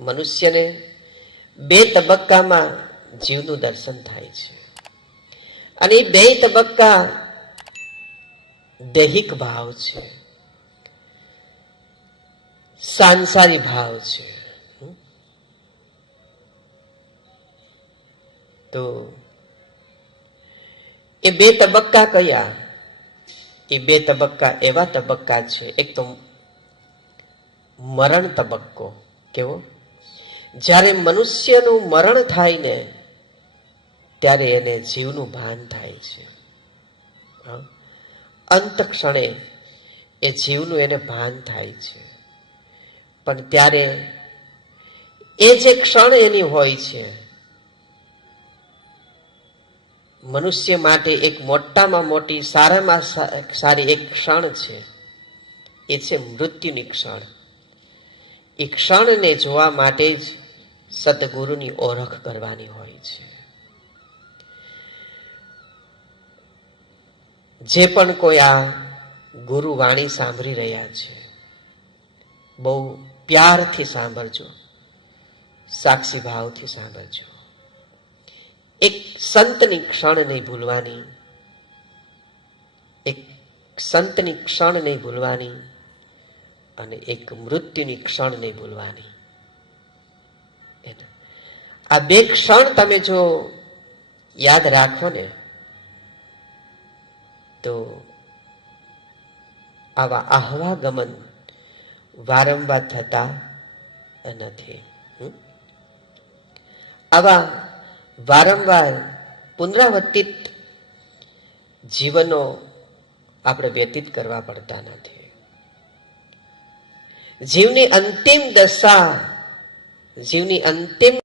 મનુષ્યને બે તબક્કામાં જીવનું દર્શન થાય છે અને એ બે તબક્કા દૈહિક ભાવ છે, સાંસારિક ભાવ છે. તો એ બે તબક્કા કયા? એ બે તબક્કા એવા તબક્કા છે, એક તો મરણ તબક્કો. કેવો? જ્યારે મનુષ્યનું મરણ થાય ને ત્યારે એને જીવનું ભાન થાય છે. અંત ક્ષણે એ જીવનું એને ભાન થાય છે. પણ ત્યારે એ જે ક્ષણ એની હોય છે, મનુષ્ય માટે એક મોટામાં મોટી સારામાં સારી એક ક્ષણ છે, એ છે મૃત્યુની ક્ષણ. એ ક્ષણને જોવા માટે જ સતગુરુની ઓળખ કરવાની હોય છે. જે પણ કોઈ આ ગુરુ વાણી સાંભળી રહ્યા છે, બહુ પ્યારથી સાંભળજો, સાક્ષી ભાવથી સાંભળજો. એક સંતની ક્ષણ નહીં ભૂલવાની, એક સંતની ક્ષણ નહીં ભૂલવાની અને એક મૃત્યુની ક્ષણ નહીં ભૂલવાની. આ બે ક્ષણ તમે જો યાદ રાખો ને તો આવા આહવાગમન વારંવાર થતા નથી. આવા વારંવાર પુનરાવર્તિત જીવનો આપણે વ્યતીત કરવા પડતા નથી. જીવની અંતિમ દશા, જીવની અંતિમ